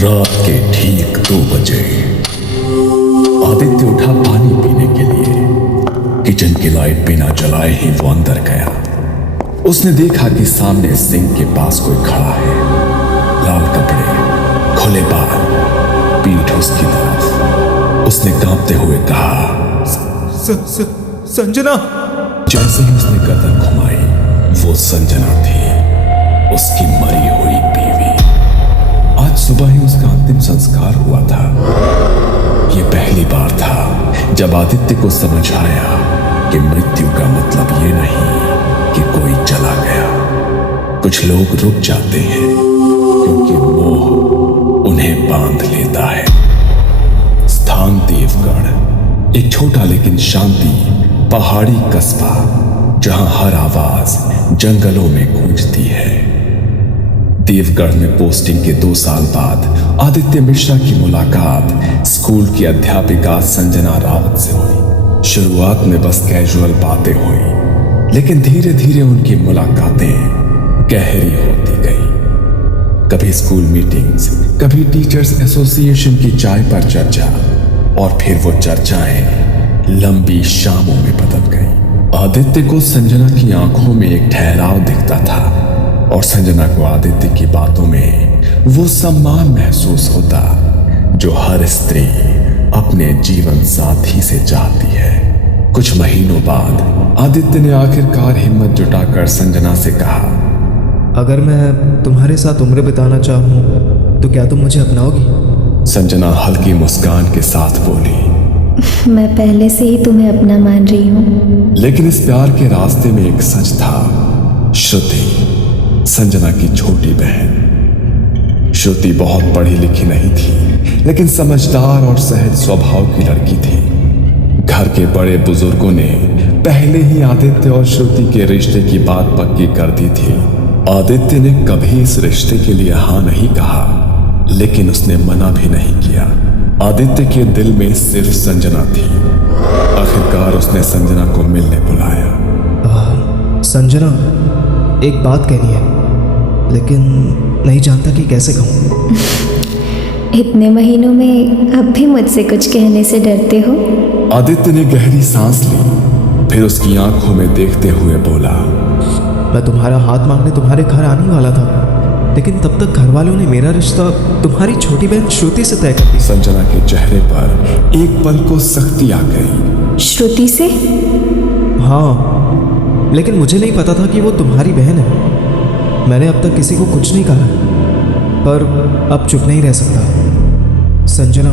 रात के ठीक 2 बजे आदित्य उठा पानी पीने के लिए। किचन की लाइट बिना जलाए ही वो अंदर गया। उसने देखा कि सामने सिंक के पास कोई खड़ा है, लाल कपड़े, खुले बाल, पीठ उसकी तरफ। उसने कांपते हुए कहा, संजना। जैसे ही उसने गर्दन घुमाई, वो संजना थी, उसकी मरी हुई बीवी। आज सुबह ही उसका अंतिम संस्कार हुआ था। यह पहली बार था जब आदित्य को समझ आया कि मृत्यु का मतलब ये नहीं कि कोई चला गया। कुछ लोग रुक जाते हैं क्योंकि मोह उन्हें बांध लेता है। स्थान देवगढ़, एक छोटा लेकिन शांति पहाड़ी कस्बा, जहां हर आवाज जंगलों में गूंजती है। देवगढ़ में पोस्टिंग के 2 साल बाद आदित्य मिश्रा की मुलाकात स्कूल की अध्यापिका संजना रावत से हुई। शुरुआत में बस कैजुअल बातें हुई, लेकिन धीरे धीरे उनकी मुलाकातें गहरी होती गई। कभी स्कूल मीटिंग्स, कभी टीचर्स एसोसिएशन की चाय पर चर्चा, और फिर वो चर्चाएं लंबी शामों में बदल गई। आदित्य को संजना की आंखों में एक ठहराव दिखता था और संजना को आदित्य की बातों में वो सम्मान महसूस होता जो हर स्त्री अपने जीवन साथी से चाहती है। कुछ महीनों बाद आदित्य ने आखिरकार हिम्मत जुटाकर संजना से कहा, अगर मैं तुम्हारे साथ उम्र बिताना चाहूँ तो क्या तुम मुझे अपनाओगी? संजना हल्की मुस्कान के साथ बोली, मैं पहले से ही तुम्हें अपना मान रही हूँ। लेकिन इस प्यार के रास्ते में एक सच था। श्रुति, संजना की छोटी बहन। श्रुति बहुत पढ़ी लिखी नहीं थी, लेकिन समझदार और सहज स्वभाव की लड़की थी। घर के बड़े बुजुर्गों ने पहले ही आदित्य और श्रुति के रिश्ते की बात पक्की कर दी थी। आदित्य ने कभी इस रिश्ते के लिए हाँ नहीं कहा, लेकिन उसने मना भी नहीं किया। आदित्य के दिल में सिर्फ संजना थी। आखिरकार उसने संजना को मिलने बुलाया। संजना, एक बात कहनी है, लेकिन नहीं जानता कि कैसे कहूँ। इतने महीनों में अब भी मुझसे कुछ कहने से डरते हो? आदित्य ने गहरी सांस ली, फिर उसकी आंखों में देखते हुए बोला, मैं तुम्हारा हाथ मांगने तुम्हारे घर आने वाला था, लेकिन तब तक घर वालों ने मेरा रिश्ता तुम्हारी छोटी बहन श्रुति से तय कर दिया। संजना के चेहरे पर एक पल को सख्ती आ गई। श्रुति से? हाँ, लेकिन मुझे नहीं पता था कि वो तुम्हारी बहन है। मैंने अब तक किसी को कुछ नहीं कहा, पर अब चुप नहीं रह सकता। संजना,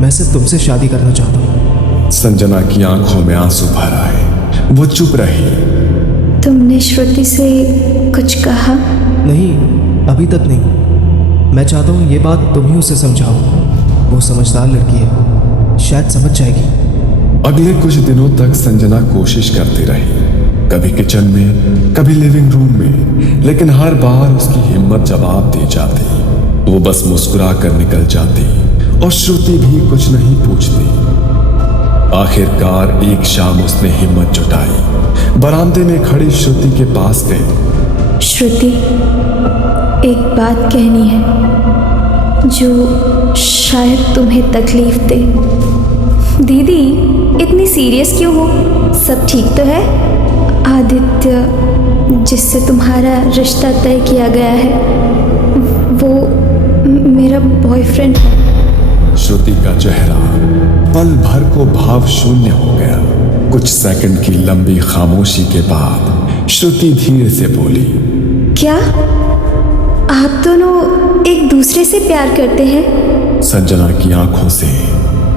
मैं सिर्फ तुमसे शादी करना चाहता हूँ। संजना की आंखों में आंसू भर आए। वो चुप रही। तुमने श्रुति से कुछ कहा? नहीं, अभी तक नहीं। मैं चाहता हूँ ये बात तुम ही उसे समझाओ। वो समझदार लड़की है, शायद समझ जाएगी। अगले कुछ दिनों तक संजना कोशिश करती रही, कभी किचन में, कभी लिविंग रूम में, लेकिन हर बार उसकी हिम्मत जवाब दे जाती। वो बस मुस्कुरा कर निकल जाती और श्रुति भी कुछ नहीं पूछती। आखिरकार एक शाम उसने हिम्मत जुटाई, बरामदे में खड़ी श्रुति के पास गई। श्रुति, एक बात कहनी है जो शायद तुम्हें तकलीफ दे। दीदी, इतनी सीरियस क्यों हो? सब ठीक तो है? आदित्य, जिससे तुम्हारा रिश्ता तय किया गया है, वो मेरा बॉयफ्रेंड है। श्रुति का चेहरा पल भर को भाव शून्य हो गया। कुछ सेकंड की लंबी खामोशी के बाद श्रुति धीरे से बोली, क्या आप दोनों एक दूसरे से प्यार करते हैं? संजना की आंखों से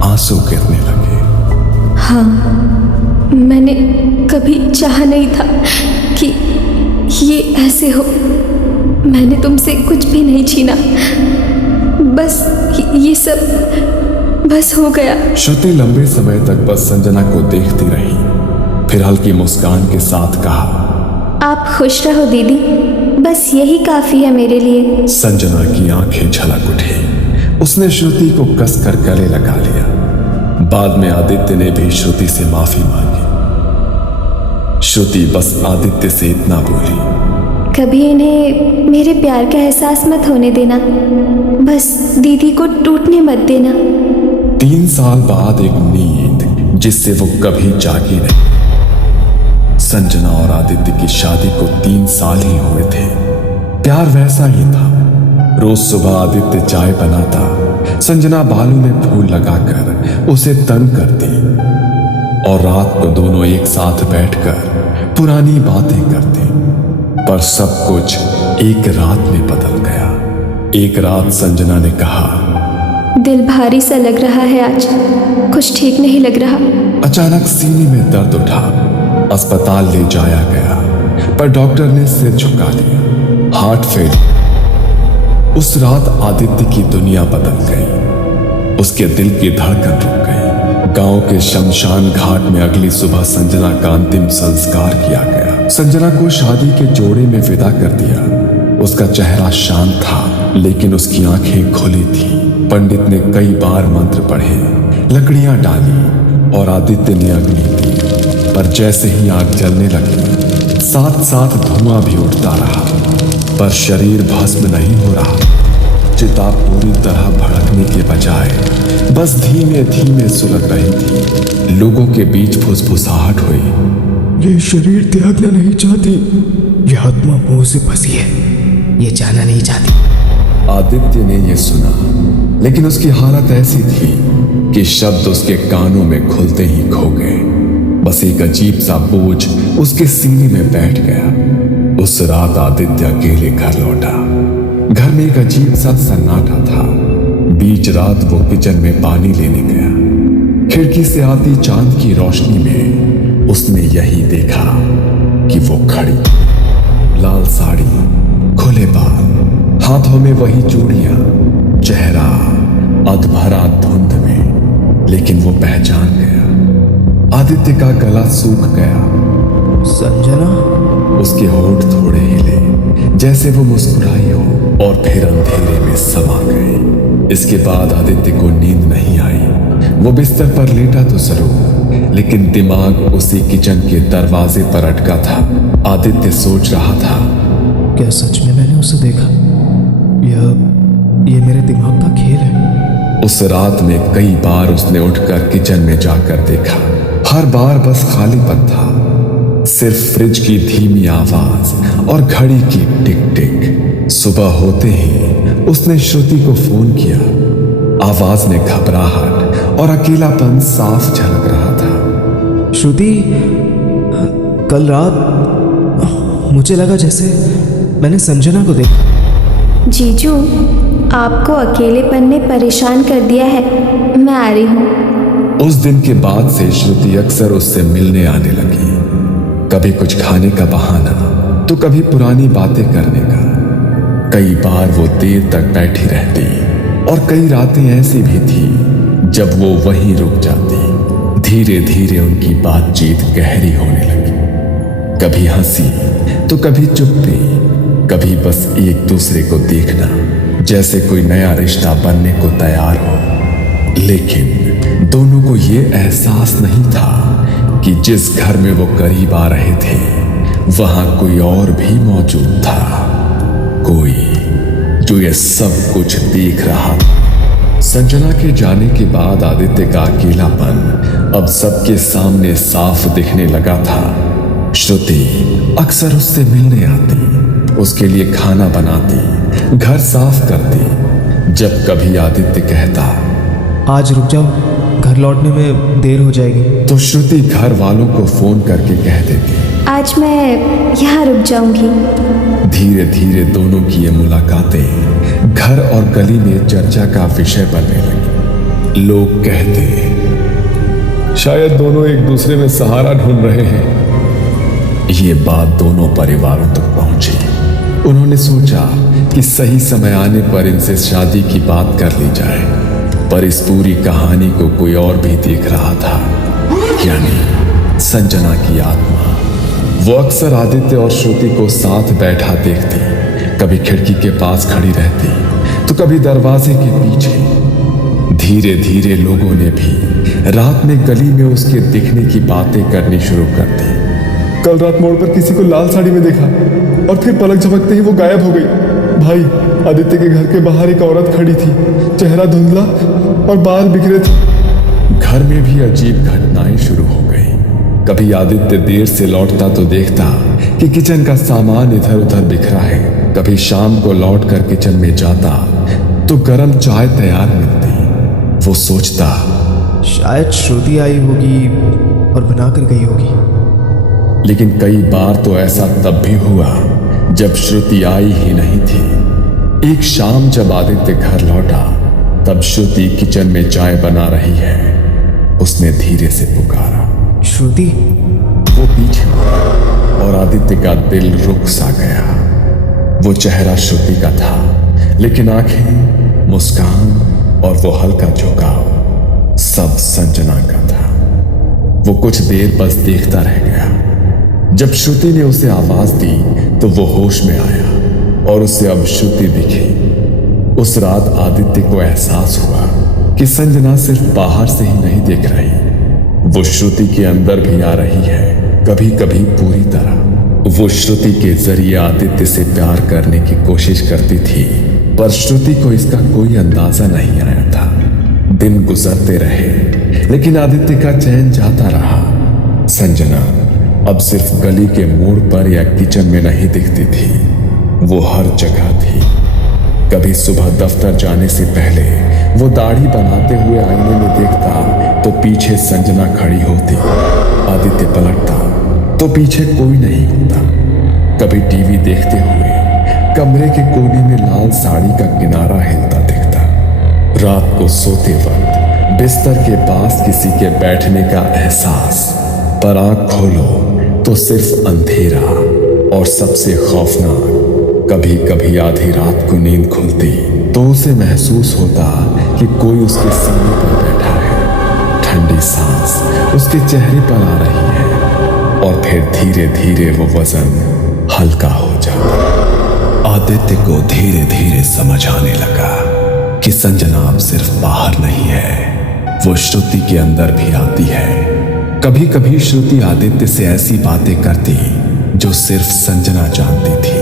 आंसू गिरने लगे। हाँ, मैंने कभी चाहा नहीं था कि ये ऐसे हो। मैंने तुमसे कुछ भी नहीं छीना, बस ये सब बस हो गया। श्रुति लंबे समय तक बस संजना को देखती रही, फिर हल्की मुस्कान के साथ कहा, आप खुश रहो दीदी, बस यही काफी है मेरे लिए। संजना की आंखें झलक उठी। उसने श्रुति को कसकर गले लगा लिया। बाद में आदित्य ने भी श्रुति से माफी मांगी। श्रुति बस आदित्य से इतना बोली, कभी इन्हें मेरे प्यार का एहसास मत होने देना। बस दीदी को टूटने मत देना। 3 साल बाद एक नींद जिससे वो कभी जागी नहीं। संजना और आदित्य की शादी को 3 साल ही हुए थे। प्यार वैसा ही था। रोज सुबह आदित्य चाय बनाता, संजना बालों में फूल लगाकर उसे तंग करती और रात को दोनों एक साथ बैठकर पुरानी बातें करते। पर सब कुछ एक रात में बदल गया। एक रात संजना ने कहा, दिल भारी सा लग रहा है आज, कुछ ठीक नहीं लग रहा। अचानक सीने में दर्द उठा। अस्पताल ले जाया गया पर डॉक्टर ने सिर झुका लिया। Heart fail. उस रात आदित्य की दुनिया बदल गई। उसके दिल की धड़कन रुक गई। गांव के शमशान घाट में अगली सुबह संजना का अंतिम संस्कार किया गया। संजना को शादी के जोड़े में विदा कर दिया। उसका चेहरा शांत था लेकिन उसकी आंखें खुली थी। पंडित ने कई बार मंत्र पढ़े, लकड़ियां डाली और आदित्य ने अग्नि दी। पर जैसे ही आग जलने लगी, साथ साथ धुआं भी उठता रहा, पर शरीर भस्म नहीं हो रहा। चिता पूरी तरह भड़कने के बजाय बस धीमे धीमे सुलग रही थी। लोगों के बीच फुसफुसाहट हुई, ये शरीर त्यागना नहीं चाहती, ये आत्मा मुंह से फंसी है, ये जाना नहीं चाहती। आदित्य ने यह सुना लेकिन उसकी हालत ऐसी थी कि शब्द उसके कानों में खुलते ही खो गए। बस एक अजीब सा बोझ उसके सीने में बैठ गया। उस रात आदित्य अकेले घर लौटा। घर में एक अजीब सा सन्नाटा था। बीच रात वो किचन में पानी लेने गया। खिड़की से आती चांद की रोशनी में उसने यही देखा कि वो खड़ी, लाल साड़ी, खुले बाल, हाथों में वही चूड़ियां, चेहरा अधभरा धुंध में। लेकिन वो पहचान गया। आदित्य का गला सूख गया। संजना? उसके होंठ थोड़े हिले जैसे वो मुस्कुराई हो और फिर अंधेरे में समा गए। इसके बाद आदित्य को नींद नहीं आई। वो बिस्तर पर लेटा तो जरूर, लेकिन दिमाग उसी किचन के दरवाजे पर अटका था। आदित्य सोच रहा था, क्या सच में मैंने उसे देखा? ये मेरे दिमाग का खेल है। उस रात में कई बार उसने उठकर किचन में जाकर देखा। हर बार बस खालीपन था। सिर्फ फ्रिज की धीमी आवाज और घड़ी की टिक टिक। सुबह होते ही उसने श्रुति को फोन किया। आवाज में घबराहट और अकेलापन साफ झलक रहा था। श्रुति, कल रात मुझे लगा जैसे मैंने संजना को देखा। जीजू, आपको अकेलेपन ने परेशान कर दिया है, मैं आ रही हूँ। उस दिन के बाद से श्रुति अक्सर उससे मिलने आने लगी। कभी कुछ खाने का बहाना तो कभी पुरानी बातें करने का। कई बार वो देर तक बैठी रहती और कई रातें ऐसी भी थी जब वो वहीं रुक जाती। धीरे धीरे उनकी बातचीत गहरी होने लगी। कभी हंसी तो कभी चुप्पी, कभी बस एक दूसरे को देखना जैसे कोई नया रिश्ता बनने को तैयार हो। लेकिन दोनों को ये एहसास नहीं था कि जिस घर में वो करीब आ रहे थे वहां कोई और भी मौजूद था, कोई जो ये सब कुछ देख रहा था। संजना के जाने के बाद आदित्य का अकेलापन अब सबके सामने साफ दिखने लगा था। श्रुति अक्सर उससे मिलने आती, उसके लिए खाना बनाती, घर साफ करती। जब कभी आदित्य कहता, आज रुक जाओ, घर लौटने में देर हो जाएगी, तो श्रुति घर वालों को फोन करके कह देती, आज मैं यहाँ रुक जाऊंगी। धीरे धीरे दोनों की ये मुलाकातें घर और गली में चर्चा का विषय बनने लगी। लोग कहते, शायद दोनों एक दूसरे में सहारा ढूंढ रहे हैं। ये बात दोनों परिवारों तक पहुंची। उन्होंने सोचा कि सही समय आने पर इनसे शादी की बात कर ली जाए, पर इस पूरी कहानी को कोई और भी देख रहा था, यानी संजना की आत्मा। वो अक्सर आदित्य और श्रुति को साथ बैठा देखती, कभी खिड़की के पास खड़ी रहती तो कभी दरवाजे के पीछे। धीरे धीरे लोगों ने भी रात में गली में उसके दिखने की बातें करनी शुरू कर दी। कल रात मोड़ पर किसी को लाल साड़ी में देखा और फिर पलक झपकते ही वो गायब हो गई। भाई, आदित्य के घर के बाहर एक औरत खड़ी थी, चेहरा धुंधला और बाल बिखरे थे। घर में भी अजीब घटनाएं शुरू हो गई। कभी आदित्य देर से लौटता तो देखता कि किचन का सामान इधर उधर बिखरा है। कभी शाम को लौटकर किचन में जाता तो गर्म चाय तैयार मिलती। वो सोचता शायद श्रुति आई होगी और बनाकर गई होगी। लेकिन कई बार तो ऐसा तब भी हुआ जब श्रुति आई ही नहीं थी। एक शाम जब आदित्य घर लौटा तब श्रुति किचन में चाय बना रही है। उसने धीरे से पुकारा, श्रुति। वो पीछे मुड़ा और आदित्य का दिल रुक सा गया। वो चेहरा श्रुति का था, लेकिन आंखें, मुस्कान और वो हल्का झुकाव सब संजना का था। वो कुछ देर बस देखता रह गया। जब श्रुति ने उसे आवाज दी तो वो होश में आया और उसे अब श्रुति दिखी। उस रात आदित्य को एहसास हुआ कि संजना सिर्फ बाहर से ही नहीं देख रही, वो श्रुति के अंदर भी आ रही है, कभी कभी पूरी तरह। वो श्रुति के जरिए आदित्य से प्यार करने की कोशिश करती थी, पर श्रुति को इसका कोई अंदाजा नहीं आया था। दिन गुजरते रहे, लेकिन आदित्य का चैन जाता रहा। संजना अब सिर्फ गली के मोड़ पर या किचन में नहीं दिखती थी, वो हर जगह थी। कभी सुबह दफ्तर जाने से पहले वो दाढ़ी बनाते हुए आईने में देखता तो पीछे संजना खड़ी होती। आदित्य पलटता तो पीछे कोई नहीं होता। कभी टीवी देखते हुए कमरे के कोने में लाल साड़ी का किनारा हिलता दिखता। रात को सोते वक्त बिस्तर के पास किसी के बैठने का एहसास, पर आंख खोलो तो सिर्फ अंधेरा। और सबसे खौफनाक, कभी कभी आधी रात को नींद खुलती तो उसे महसूस होता कि कोई उसके सीने पर बैठा है। ठंडी सांस उसके चेहरे पर आ रही है और फिर धीरे धीरे वो वजन हल्का हो जाता। आदित्य को धीरे धीरे समझ आने लगा कि संजना अब सिर्फ बाहर नहीं है, वो श्रुति के अंदर भी आती है। कभी कभी श्रुति आदित्य से ऐसी बातें करती जो सिर्फ संजना जानती थी।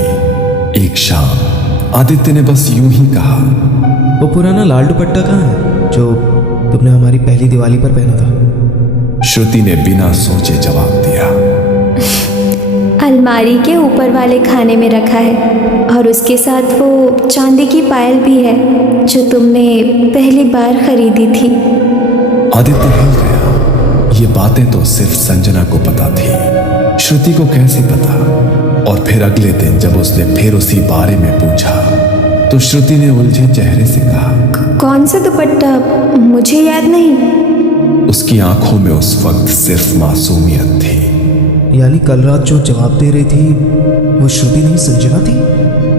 एक शाम आदित्य ने बस यूं ही कहा, वो पुराना लाल दुपट्टा कहाँ है जो तुमने हमारी पहली दिवाली पर पहना था? श्रुति ने बिना सोचे जवाब दिया, अलमारी के ऊपर वाले खाने में रखा है और उसके साथ वो चांदी की पायल भी है जो तुमने पहली बार खरीदी थी। आदित्य हिल गया। ये बातें तो सिर्फ संजना को पता थी, श्रुति को कैसे पता? और फिर अगले दिन जब उसने फिर उसी बारे में पूछा तो श्रुति ने उलझे चेहरे से कहा, कौन सा दुपट्टा? मुझे याद नहीं। उसकी आंखों में उस वक्त सिर्फ मासूमियत थी। यानी कल रात जो जवाब दे रही थी वो श्रुति नहीं संजना थी?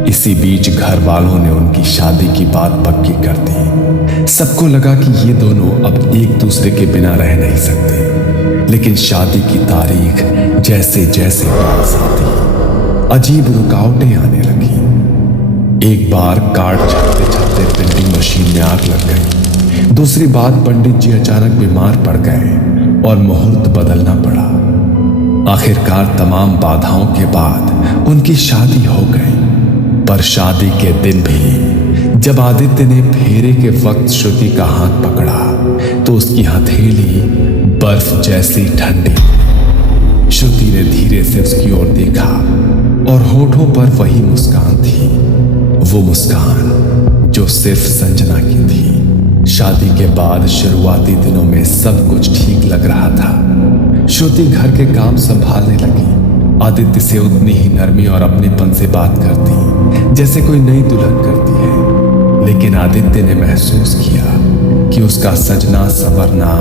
इसी बीच घर वालों ने उनकी शादी की बात पक्की कर दी। सबको लगा कि ये दोनों अब एक दूसरे के बिना रह नहीं सकते। लेकिन शादी की तारीख जैसे जैसे पास आती, अजीब रुकावटें आने लगी। एक बार कार्ड छपते छपते प्रिंटिंग मशीन में आग लग गई। दूसरी बात, पंडित जी अचानक बीमार पड़ गए और मुहूर्त बदलना पड़ा। आखिरकार तमाम बाधाओं के बाद उनकी शादी हो गई। पर शादी के दिन भी जब आदित्य ने फेरे के वक्त श्रुति का हाथ पकड़ा तो उसकी हथेली बर्फ जैसी ठंडी। श्रुति ने धीरे से उसकी ओर देखा और होठों पर वही मुस्कान थी, वो मुस्कान जो सिर्फ संजना की थी। शादी के बाद शुरुआती दिनों में सब कुछ ठीक लग रहा था। श्रुति घर के काम संभालने लगी। आदित्य से उतनी ही नरमी और अपनेपन से बात करती जैसे कोई नई दुल्हन करती है। लेकिन आदित्य ने महसूस किया कि उसका सजना संवरना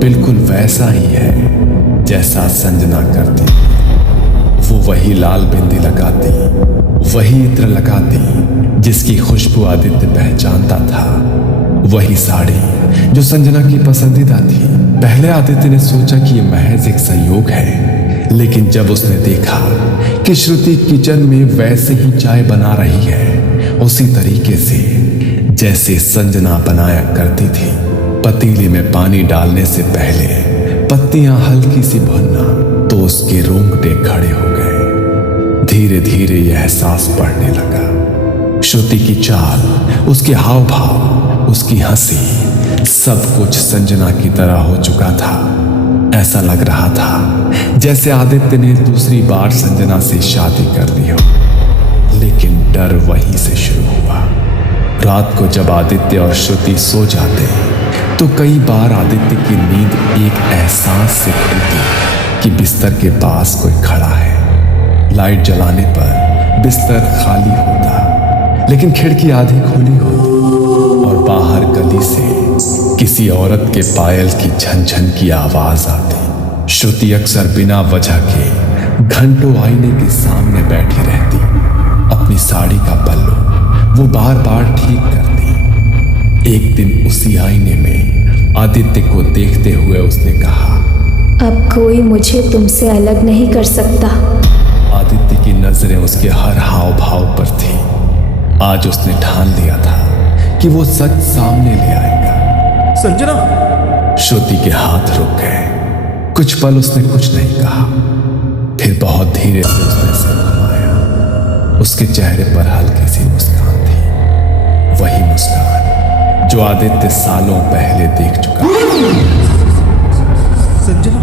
बिल्कुल वैसा ही है जैसा संजना करती। वो वही लाल बिंदी लगाती, वही इत्र लगाती जिसकी खुशबू आदित्य पहचानता था, वही साड़ी जो संजना की पसंदीदा थी। पहले आदित्य ने सोचा कि यह महज एक संयोग है, लेकिन जब उसने देखा कि श्रुति किचन में वैसे ही चाय बना रही है, उसी तरीके से जैसे संजना बनाया करती थी, पतीले में पानी डालने से पहले पत्तियां हल्की सी भुनना, तो उसके रोंगटे खड़े हो गए। धीरे धीरे यह एहसास बढ़ने लगा श्रुति की चाल, उसके हाव भाव, उसकी हंसी, सब कुछ संजना की तरह हो चुका था। ऐसा लग रहा था जैसे आदित्य ने दूसरी बार संजना से शादी कर ली हो। लेकिन डर वहीं से शुरू हुआ। रात को जब आदित्य और श्रुति सो जाते तो कई बार आदित्य की नींद एक एहसास से खुलती कि बिस्तर के पास कोई खड़ा है। लाइट जलाने पर बिस्तर खाली होता, लेकिन खिड़की आधी खुली होती और बाहर गली से किसी औरत के पायल की झनझन की आवाज आती। श्रुति अक्सर बिना वजह के घंटों आईने के सामने बैठी रहती। अपनी साड़ी का पल्लू वो बार बार ठीक करती। एक दिन उसी आईने में आदित्य को देखते हुए उसने कहा, अब कोई मुझे तुमसे अलग नहीं कर सकता। आदित्य की नजरें उसके हर हाव भाव पर थी। आज उसने ठान लिया था कि वो सच सामने ले आएगा। संजना। श्रुति के हाथ रुक गए। कुछ पल उसने कुछ नहीं कहा, फिर बहुत धीरे से उसने सिर घुमाया। उसके चेहरे पर हल्की सी मुस्कान थी, वही मुस्कान जो आदित्य सालों पहले देख चुका था। संजना,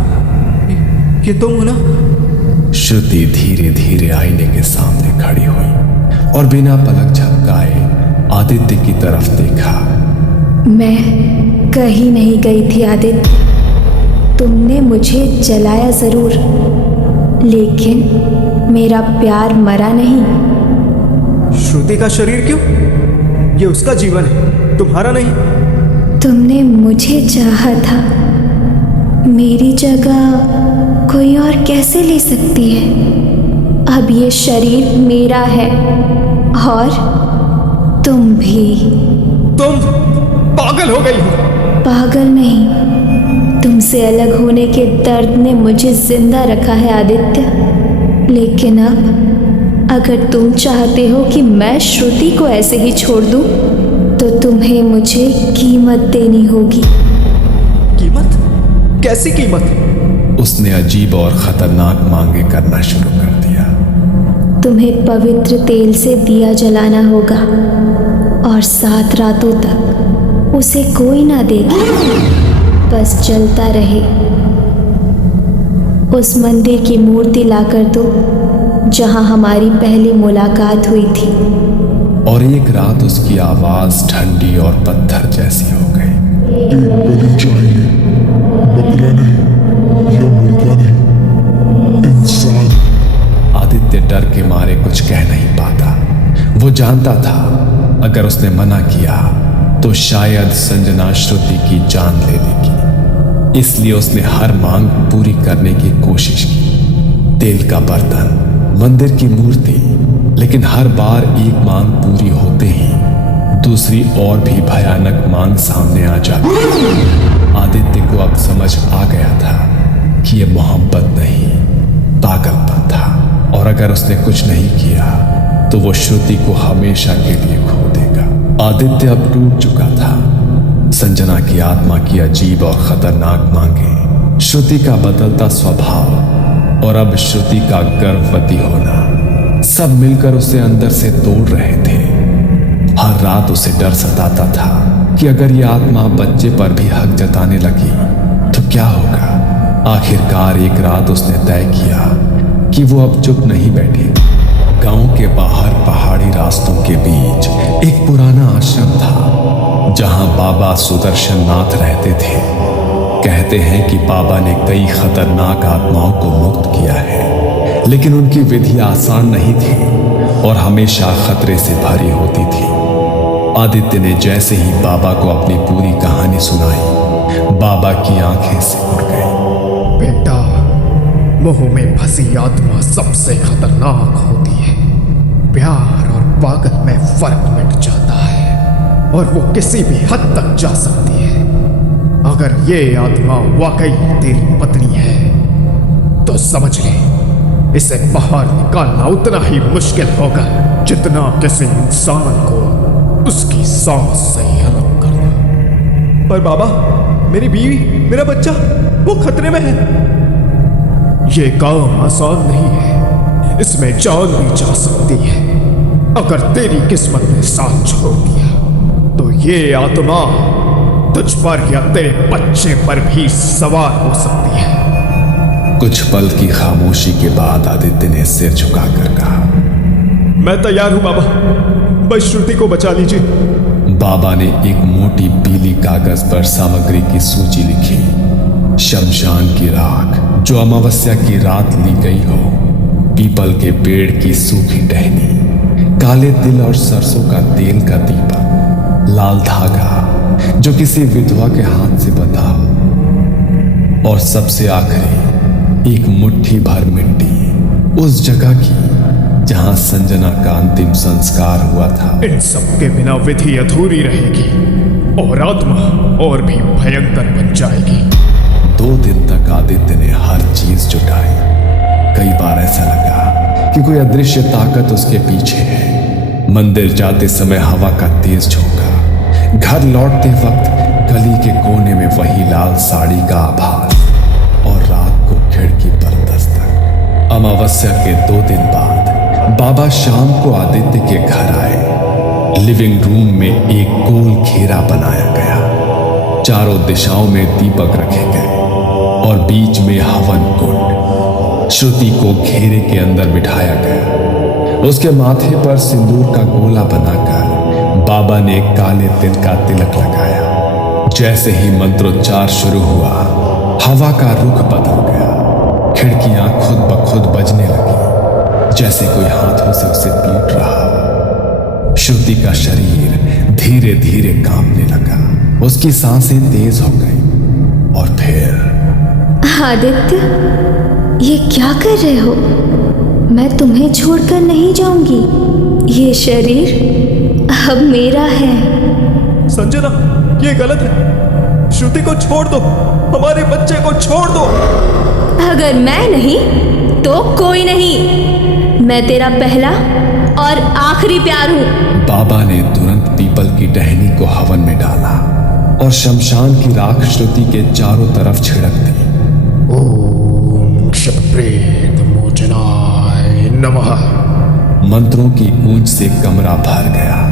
ये तुम हो ना? श्रुति धीरे धीरे आईने के सामने खड़ी हुई और बिना पलक झपकाए आदित्य की तरफ देखा। मैं कहीं नहीं गई थी आदित्य। तुमने मुझे जलाया जरूर, लेकिन मेरा प्यार मरा नहीं। श्रुति का शरीर क्यों? ये उसका जीवन है, तुम्हारा नहीं। तुमने मुझे चाहा था, मेरी जगह कोई और कैसे ले सकती है? अब ये शरीर मेरा है और तुम भी। तुम पागल हो गई हो। पागल नहीं, तुमसे अलग होने के दर्द ने मुझे जिंदा रखा है आदित्य। लेकिन अब अगर तुम चाहते हो कि मैं श्रुति को ऐसे ही छोड़ दूं, तो तुम्हें मुझे कीमत देनी होगी। कीमत? कैसी कीमत? उसने अजीब और खतरनाक मांगे करना शुरू कर दिया। तुम्हें पवित्र तेल से दिया जलाना होगा और 7 रातों तक उसे कोई ना देखे, बस जलता रहे। उस मंदिर की मूर्ति लाकर दो जहां हमारी पहली मुलाकात हुई थी। और एक रात उसकी आवाज ठंडी और पत्थर जैसी हो गई। एक बलि चाहिए, बकरा नहीं या मुर्गा नहीं, इंसान। आदित्य डर के मारे कुछ कह नहीं पाता। वो जानता था अगर उसने मना किया तो शायद संजना श्रुति की जान ले लेगी। इसलिए उसने हर मांग पूरी करने की कोशिश की। तेल का बर्तन, मंदिर की मूर्ति, लेकिन हर बार एक मांग पूरी होते ही दूसरी और भी भयानक मांग सामने आ जाती। आदित्य को अब समझ आ गया था कि यह मोहब्बत नहीं, पागलपन था। और अगर उसने कुछ नहीं किया तो वो श्रुति को हमेशा के लिए खो देगा। आदित्य अब टूट चुका था। संजना की आत्मा की अजीब और खतरनाक मांगे, श्रुति का बदलता स्वभाव और अब श्रुति का गर्भवती होना, सब मिलकर उसे अंदर से तोड़ रहे थे। हर रात उसे डर सताता था कि अगर ये आत्मा बच्चे पर भी हक जताने लगी तो क्या होगा। आखिरकार एक रात उसने तय किया कि वो अब चुप नहीं बैठेगी। गांव के बाहर पहाड़ी रास्तों के बीच एक पुराना आश्रम था जहां बाबा सुदर्शन नाथ रहते थे। कहते हैं कि बाबा ने कई खतरनाक आत्माओं को मुक्त किया है, लेकिन उनकी विधि आसान नहीं थी और हमेशा खतरे से भरी होती थी। आदित्य ने जैसे ही बाबा को अपनी पूरी कहानी सुनाई, बाबा की आंखें सिकुड़ गई। बेटा, मोह में फंसी आत्मा सबसे खतरनाक होती है। प्यार और पागल में फर्क मिट जाता है और वो किसी भी हद तक जा सकती है। अगर ये आत्मा वाकई तेरी पत्नी है तो समझ ले, इसे बाहर निकालना उतना ही मुश्किल होगा जितना किसी इंसान को उसकी सांस से अलग करना। पर बाबा, मेरी बीवी, मेरा बच्चा, वो खतरे में है। ये काम आसान नहीं है, इसमें जान भी जा सकती है। अगर तेरी किस्मत ने साथ छोड़ दिया तो ये आत्मा तुझ पर या तेरे बच्चे पर भी सवार हो सकती है। कुछ पल की खामोशी के बाद आदित्य ने सिर झुकाकर कहा, मैं तैयार हूं बाबा, बस श्रुति को बचा लीजिए। बाबा ने एक मोटी पीली कागज पर सामग्री की सूची लिखी। शमशान की राख जो अमावस्या की रात ली गई हो, पीपल के पेड़ की सूखी टहनी, काले तिल और सरसों का तेल का दीपक, लाल धागा जो किसी विधवा के हाथ से बंधा हो, और सबसे आखिरी एक मुट्ठी भर मिट्टी उस जगह की जहां संजना का अंतिम संस्कार हुआ था। इन सब के बिना विधि अधूरी रहेगी और आत्मा और भी भयंकर बन जाएगी। 2 दिन तक आदित्य ने हर चीज जुटाई। कई बार ऐसा लगा कि कोई अदृश्य ताकत उसके पीछे है। मंदिर जाते समय हवा का तेज झोंका, घर लौटते वक्त गली के कोने में वही लाल साड़ी का आभास, और रात को खिड़की पर दस्तक। अमावस्या के 2 दिन बाद बाबा शाम को आदित्य के घर आए। लिविंग रूम में एक गोल घेरा बनाया गया, चारों दिशाओं में दीपक रखे गए और बीच में हवन कुंड। श्रुति को घेरे के अंदर बिठाया गया। उसके माथे पर सिंदूर का गोला बनाकर बाबा ने काले तिल का तिलक लगाया। जैसे ही मंत्रोच्चार शुरू हुआ, हवा का रुख बदल गया। खिड़कियां खुद ब खुद बजने लगी, जैसे कोई हाथों से उसे पीट रहा। श्रुति का शरीर धीरे धीरे कांपने लगा, उसकी सांसें तेज हो गई। और फिर आदित्य, ये क्या कर रहे हो? मैं तुम्हें छोड़कर नहीं जाऊंगी। ये शरीर अब मेरा है। संजना, ये गलत है। श्रुति को छोड़ दो, हमारे बच्चे को छोड़ दो। अगर मैं नहीं तो कोई नहीं। मैं तेरा पहला और आखिरी प्यार हूं। बाबा ने तुरंत पीपल की टहनी को हवन में डाला और शमशान की राख श्रुति के चारों तरफ छिड़क दी। ओम क्षप्रेत मोचनाय नमः। मंत्रों की गूंज से कमरा भर गया।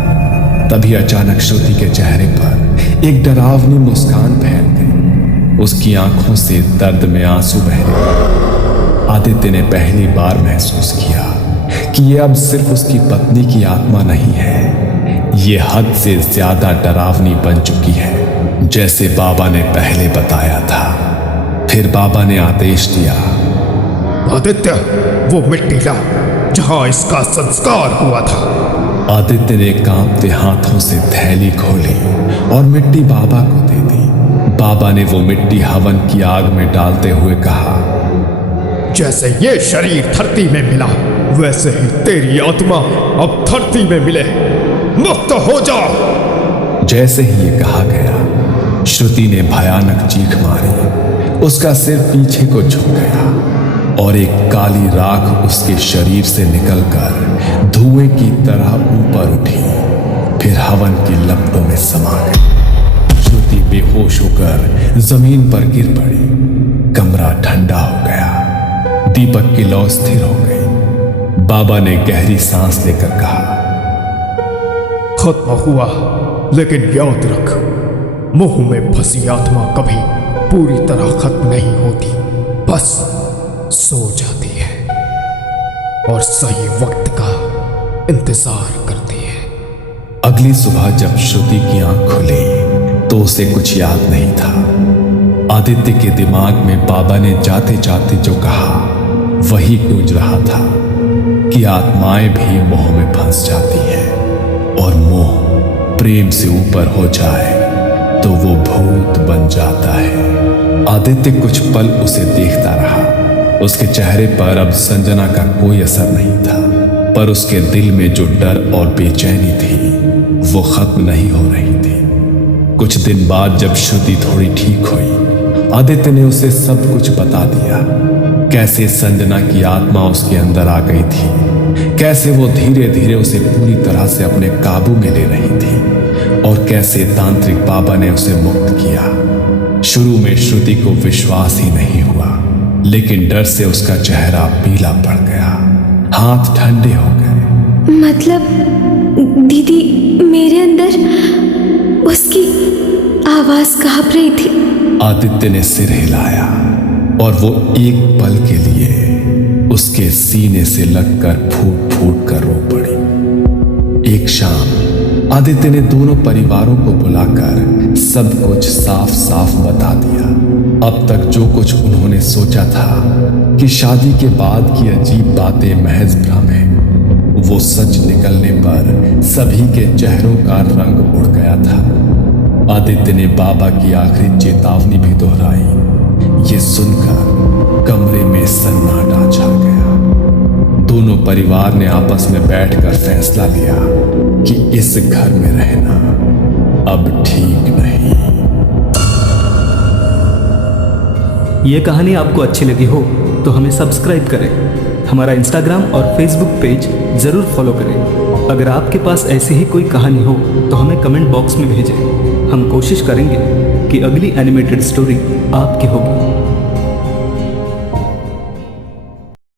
तभी अचानक श्रुति के चेहरे पर एक डरावनी मुस्कान फैल गई। उसकी आंखों से दर्द में आंसू बह रहे। आदित्य ने पहली बार महसूस किया कि यह अब सिर्फ उसकी पत्नी की आत्मा नहीं है, ये हद से ज्यादा डरावनी बन चुकी है, जैसे बाबा ने पहले बताया था। फिर बाबा ने आदेश दिया, आदित्य, वो मिट्टी ला जहां इसका संस्कार हुआ था। आदित्य ने कांपते हाथों से थैली खोली और मिट्टी बाबा को दे दी। बाबा ने वो मिट्टी हवन की आग में डालते हुए कहा, जैसे ये शरीर धरती में मिला, वैसे ही तेरी आत्मा अब धरती में मिले। मुक्त हो जाओ। जैसे ही ये कहा गया, श्रुति ने भयानक चीख मारी। उसका सिर पीछे को झुक गया और एक काली राख उसके शरीर से निकलकर धुएं की तरह ऊपर उठी, फिर हवन की लपटों में समा गई। श्रुति बेहोश होकर जमीन पर गिर पड़ी। कमरा ठंडा हो गया। दीपक की लौ स्थिर हो गई। बाबा ने गहरी सांस लेकर कहा, खत्म हुआ, लेकिन याद रख, मुंह में फंसी आत्मा कभी पूरी तरह खत्म नहीं होती, बस सो जाती है और सही वक्त का इंतजार करती है। अगली सुबह जब श्रुति की आंख खुली तो उसे कुछ याद नहीं था। आदित्य के दिमाग में बाबा ने जाते जाते जो कहा वही गूंज रहा था कि आत्माएं भी मोह में फंस जाती हैं और मोह प्रेम से ऊपर हो जाए तो वो भूत बन जाता है। आदित्य कुछ पल उसे देखता रहा। उसके चेहरे पर अब संजना का कोई असर नहीं था, पर उसके दिल में जो डर और बेचैनी थी वो खत्म नहीं हो रही थी। कुछ दिन बाद जब श्रुति थोड़ी ठीक हुई, आदित्य ने उसे सब कुछ बता दिया। कैसे संजना की आत्मा उसके अंदर आ गई थी, कैसे वो धीरे धीरे उसे पूरी तरह से अपने काबू में ले रही थी और कैसे तांत्रिक बाबा ने उसे मुक्त किया। शुरू में श्रुति को विश्वास ही नहीं हुआ, लेकिन डर से उसका चेहरा पीला पड़ गया, हाथ ठंडे हो गए मतलब दीदी मेरे अंदर उसकी आवाज कांप रही थी। आदित्य ने सिर हिलाया और वो एक पल के लिए उसके सीने से लगकर फूट फूट कर रो पड़ी। एक शाम आदित्य ने दोनों परिवारों को बुलाकर सब कुछ साफ साफ बता दिया। अब तक जो कुछ उन्होंने सोचा था कि शादी के बाद की अजीब बातें महज भ्रम है, वो सच निकलने पर सभी के चेहरों का रंग उड़ गया था। आदित्य ने बाबा की आखिरी चेतावनी भी दोहराई। ये सुनकर कमरे में सन्नाटा छा गया। दोनों परिवार ने आपस में बैठकर फैसला लिया कि इस घर में रहना अब ठीक नहीं। ये कहानी आपको अच्छी लगी हो तो हमें सब्सक्राइब करें, हमारा इंस्टाग्राम और फेसबुक पेज ज़रूर फॉलो करें। अगर आपके पास ऐसी ही कोई कहानी हो तो हमें कमेंट बॉक्स में भेजें। हम कोशिश करेंगे कि अगली एनिमेटेड स्टोरी आपकी होगी।